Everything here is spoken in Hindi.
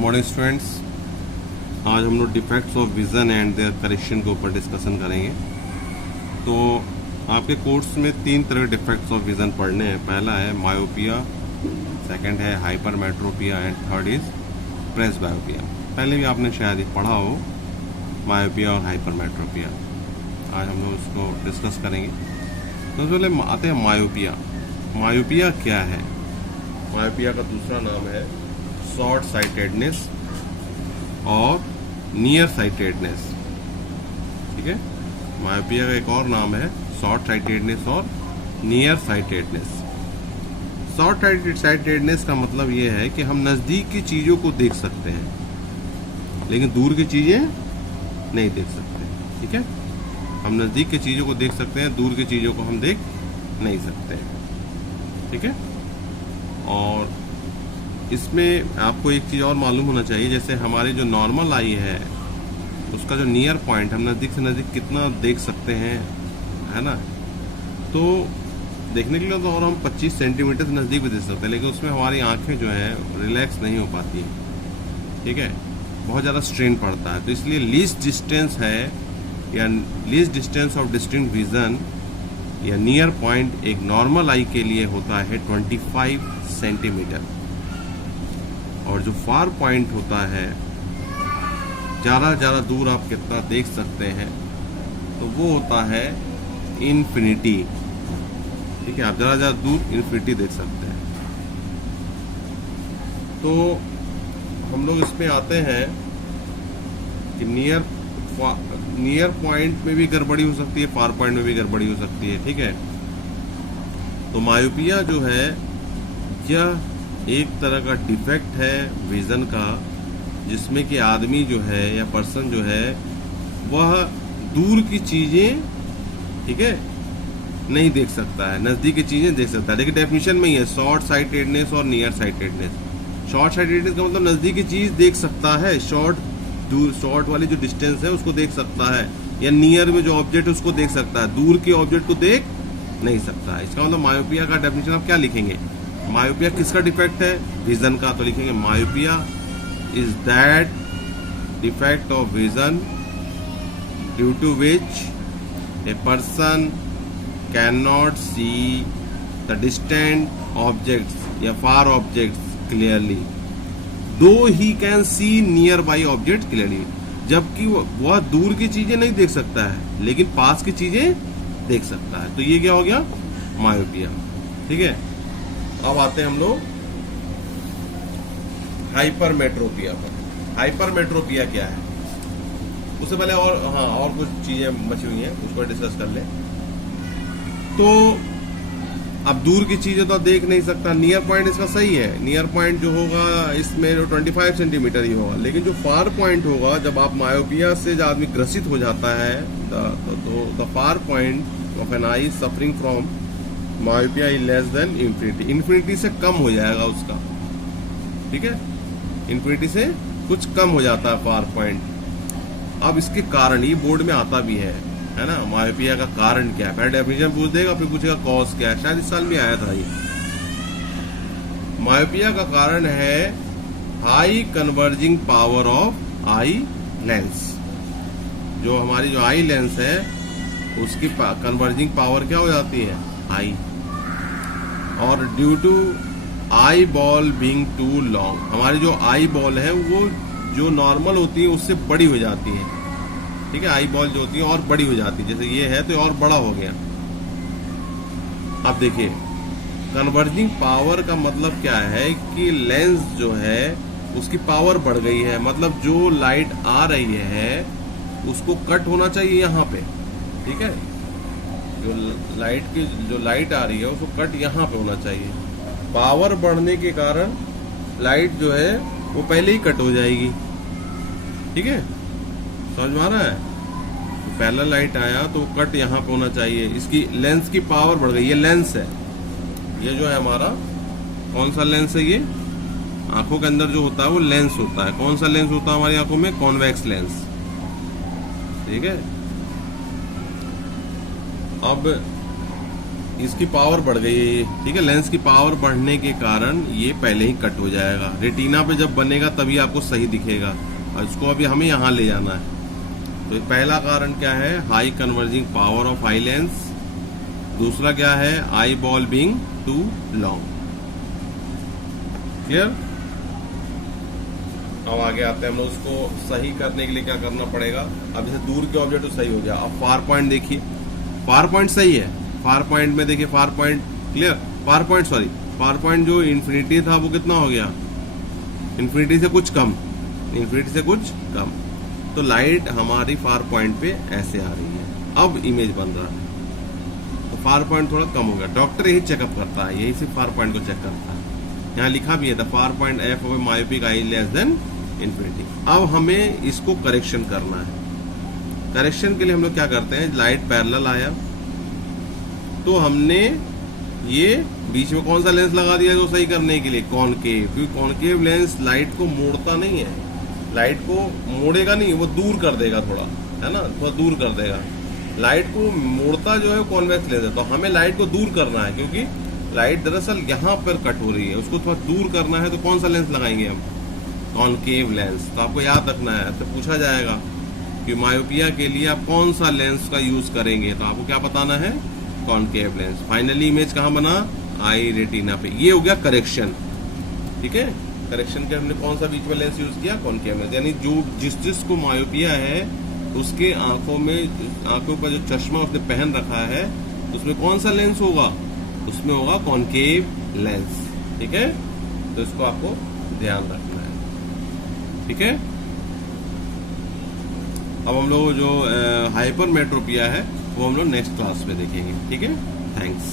मॉर्निंग स्टूडेंट्स, आज हम लोग defects of vision and their correction के ऊपर डिस्कशन करेंगे। तो आपके कोर्स में 3 तरह के डिफेक्ट्स ऑफ विज़न पढ़ने हैं। पहला है मायोपिया, सेकंड है hypermetropia and third is presbyopia. पहले भी आपने शायद ही पढ़ा हो मायोपिया और हाइपरमेट्रोपिया। आज हम लोग उसको डिस्कस करेंगे। तो पहले आते हैं मायोपिया। मायोपिया क्या है? मायोपिया का दूसरा नाम है शॉर्ट साइटेडनेस और नियर साइटेडनेस। ठीक है, मायोपिया का एक और नाम है शॉर्ट साइटेडनेस और नियर साइटेडनेस। शॉर्ट साइटेडनेस का मतलब यह है कि हम नजदीक की चीजों को देख सकते हैं लेकिन दूर की चीजें नहीं देख सकते। ठीक है, हम नजदीक की चीजों को देख सकते हैं, दूर की चीजों को हम देख नहीं सकते। ठीक है, और इसमें आपको एक चीज और मालूम होना चाहिए, जैसे हमारी जो नॉर्मल आई है उसका जो नियर पॉइंट, हम नजदीक से नजदीक कितना देख सकते हैं, है ना। तो देखने के लिए तो और हम 25 सेंटीमीटर से नजदीक भी देख सकते हैं, लेकिन उसमें हमारी आंखें जो है रिलैक्स नहीं हो पाती हैं। ठीक है, बहुत ज़्यादा स्ट्रेन पड़ता है। तो इसलिए लीस्ट डिस्टेंस है या least distance of distinct vision या नियर पॉइंट एक नॉर्मल आई के लिए होता है 25 सेंटीमीटर, और जो फार पॉइंट होता है, ज़्यादा दूर आप कितना देख सकते हैं, तो वो होता है इन्फिनिटी। ठीक है, आप ज़्यादा दूर इन्फिनिटी देख सकते हैं। तो हम लोग इसमें आते हैं कि नियर पॉइंट में भी गड़बड़ी हो सकती है, फार पॉइंट में भी गड़बड़ी हो सकती है। ठीक है, तो मायोपिया जो है यह एक तरह का डिफेक्ट है विजन का, जिसमें कि आदमी जो है या पर्सन जो है वह दूर की चीजें, ठीक है, नहीं देख सकता है, नजदीक की चीजें देख सकता है। लेकिन डेफिनेशन में ही है शॉर्ट साइटेडनेस और नियर साइटेडनेस। शॉर्ट साइटेडनेस का मतलब नजदीक की चीज देख सकता है, शॉर्ट वाली जो डिस्टेंस है उसको देख सकता है, या नियर में जो ऑब्जेक्ट है उसको देख सकता है, दूर के ऑब्जेक्ट को देख नहीं सकता है। इसका मतलब मायोपिया का डेफिनेशन आप क्या लिखेंगे? मायोपिया किसका डिफेक्ट है? विजन का। तो लिखेंगे myopia is that defect of vision due to which a person can not see the distant objects या far objects clearly though he can see nearby object clearly. जबकि वह दूर की चीजें नहीं देख सकता है लेकिन पास की चीजें देख सकता है। तो ये क्या हो गया? मायोपिया। ठीक है, अब आते हैं हम लोग हाइपरमेट्रोपिया पर। हाइपरमेट्रोपिया क्या है? उससे पहले और कुछ चीजें बची हुई हैं, उसको डिस्कस कर ले। तो अब दूर की चीजें तो देख नहीं सकता। नियर पॉइंट इसका सही है, नियर पॉइंट जो होगा इसमें 25 सेंटीमीटर ही होगा, लेकिन जो फार पॉइंट होगा, जब आप मायोपिया से जब आदमी ग्रसित हो जाता है, the far point of an eye suffering from myopia is less than infinity. Infinity से कम हो जाएगा उसका। ठीक है, इन्फिनिटी से कुछ कम हो जाता है फार पॉइंट। अब इसके कारण ये बोर्ड में आता भी है ना, मायोपिया का कारण क्या है? पहले डेफिनेशन पूछ देगा, फिर पूछेगा कॉज क्या है। शायद इस साल भी आया था ये। मायोपिया का कारण है high converging power of eye lens. जो हमारी जो आई लेंस है उसकी कन्वर्जिंग पावर क्या हो जाती है? आई। और due to eye ball being too long, हमारी जो आई बॉल है वो जो नॉर्मल होती है उससे बड़ी हो जाती है। ठीक है, आई बॉल जो होती है और बड़ी हो जाती है, जैसे ये है तो और बड़ा हो गया। अब देखिए, कन्वर्जिंग पावर का मतलब क्या है कि लेंस जो है उसकी पावर बढ़ गई है, मतलब जो लाइट आ रही है उसको कट होना चाहिए यहाँ पे। ठीक है, जो लाइट आ रही है उसको कट यहाँ पे होना चाहिए। पावर बढ़ने के कारण लाइट जो है वो पहले ही कट हो जाएगी। ठीक है, समझ में आ रहा है? तो पहला लाइट आया तो कट यहाँ पे होना चाहिए, इसकी लेंस की पावर बढ़ गई। ये लेंस है, ये जो है हमारा कौन सा लेंस है? ये आंखों के अंदर जो होता है वो लेंस होता है। कौन सा लेंस होता है हमारी आंखों में? Convex lens. ठीक है, अब इसकी पावर बढ़ गई है ये, ठीक है। लेंस की पावर बढ़ने के कारण ये पहले ही कट हो जाएगा। रेटिना पे जब बनेगा तभी आपको सही दिखेगा, और इसको अभी हमें यहाँ ले जाना है। तो पहला कारण क्या है, high converging power of eye lens. दूसरा क्या है, eye ball being too long. Clear. अब आगे आते हैं हम लोग, उसको सही करने के लिए क्या करना पड़ेगा। अब जैसे दूर के ऑब्जेक्ट तो सही हो गया, अब फार पॉइंट देखिए, फार पॉइंट सही है। फार पॉइंट में देखिए, far point clear, far point जो इन्फिनिटी था वो कितना हो गया, इन्फिनिटी से कुछ कम, इन्फिनिटी से कुछ कम। तो लाइट हमारी फार पॉइंट पे ऐसे आ रही है, अब इमेज बन रहा है, तो फार पॉइंट थोड़ा कम हो गया। डॉक्टर यही चेकअप करता है, यही सिर्फ फार पॉइंट को चेक करता है। यहाँ लिखा भी है the far point F of myopic eye less than infinity. अब हमें इसको करेक्शन करना है। करेक्शन के लिए हम लोग क्या करते हैं, लाइट पैरेलल आया तो हमने ये बीच में कौन सा लेंस लगा दिया जो सही करने के लिए, कॉनकेव। क्योंकि कॉनकेव लेंस लाइट को मोड़ता नहीं है, लाइट को मोड़ेगा नहीं, वो दूर कर देगा थोड़ा, है ना, थोड़ा दूर कर देगा। लाइट को मोड़ता जो है कॉन्वेक्स लेंस है। तो हमें लाइट को दूर करना है, क्योंकि लाइट दरअसल यहाँ पर कट हो रही है, उसको थोड़ा दूर करना है। तो कौन सा लेंस लगाएंगे हम, कॉनकेव लेंस। तो आपको याद रखना है, तो पूछा जाएगा कि मायोपिया के लिए आप कौन सा लेंस का यूज करेंगे, तो आपको क्या बताना है, कॉनकेव लेंस। फाइनली इमेज कहाँ बना, आई रेटिना पे। ये हो गया करेक्शन, ठीक है। करेक्शन के हमने कौन सा बीच में लेंस यूज किया, कॉनकेव लेंस। यानी जो जिस को मायोपिया है उसके आंखों में, आंखों पर जो चश्मा उसने पहन रखा है उसमें कौन सा लेंस होगा, उसमें होगा कॉनकेव लेंस, ठीक है। तो इसको आपको ध्यान रखना है, ठीक है। अब हम लोग जो हाइपरमेट्रोपिया है वो हम लोग नेक्स्ट क्लास में देखेंगे, ठीक है। थैंक्स।